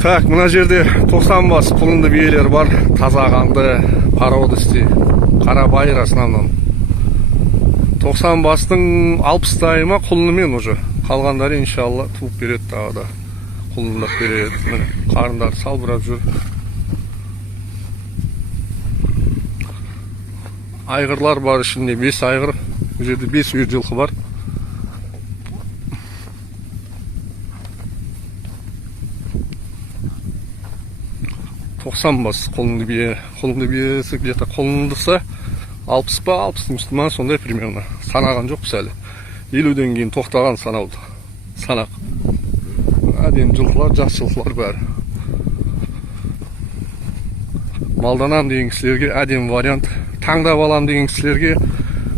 Так, мына жерде 90 бас құлынды биелер бар. Таза қанды, породисті, қара байыр основном. 90 бастың 60-тайыма құлынымен уже. Қалғандары иншалла туып береді тағы да. Құлындап береді. Міне, қарындар салбырап жүр. Айғырлар бар ішінде, 5 айғыр. Бұл жерде 5 үйір жылқы бар. Тоқсан бас құлынды бие. Құлынды биесі где-то құлындысы 60 па, 60 үстіма сондай примерно. Санаған жоқпыз әлі. 50-ден кейін тоқтаған санауды. Санақ. Әдем жылқылар, жас жылқылар бәрі. Малданам деген кісілерге әдем вариант. Таңдап алам деген кісілерге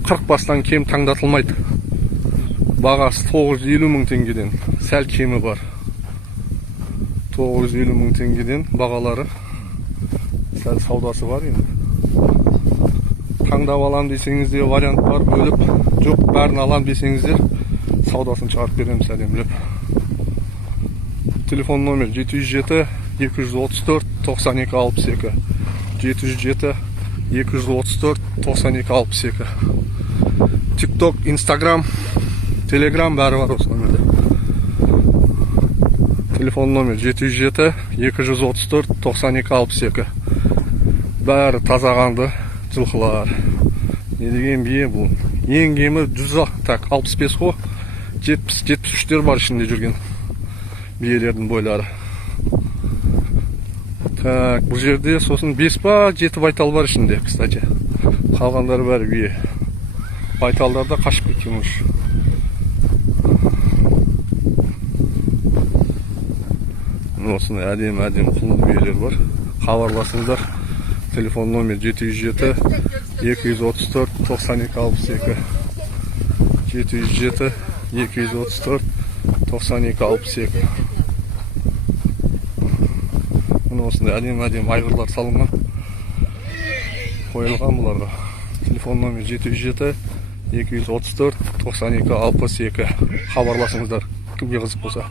40 бастан кем таңдатылмайды. Бағасы 950 мың теңгеден. Сәл кемі бар. 950 мың теңгеден бағалары. Сәл саудасы бар енді. Таңдап алам десеңіздер вариант бар, бөліп. Жоқ, бәрін алам десеңіздер саудасын шығарып береміз әдемілеп. Телефон номер 707-234-9262. 707-234-9262. TikTok, Instagram, Telegram бәрі бар осы номерде. Телефон номер 707-234-9262. Бәрі тазағанды жылқылар. Не деген бие бұл? Ең кемі 65 қо, 70-73 бар ішінде жүрген биелердің бойлары. Так, бұл жерде сосын 5 па, 7 байтал бар ішінде, кстати. Қалғандары бәрі бие. Байталдарда қашып кеткен ұш. Осындай әдем құлынды биелер бар. Хабарласыңыздар. Телефон номер 707-234-9262. 707-234-9262. Осындай әдем айғырлар салынған. Қойылған бұларға. Телефон номер 707-234-9262. Хабарласыңыздар, кімге қызық болса.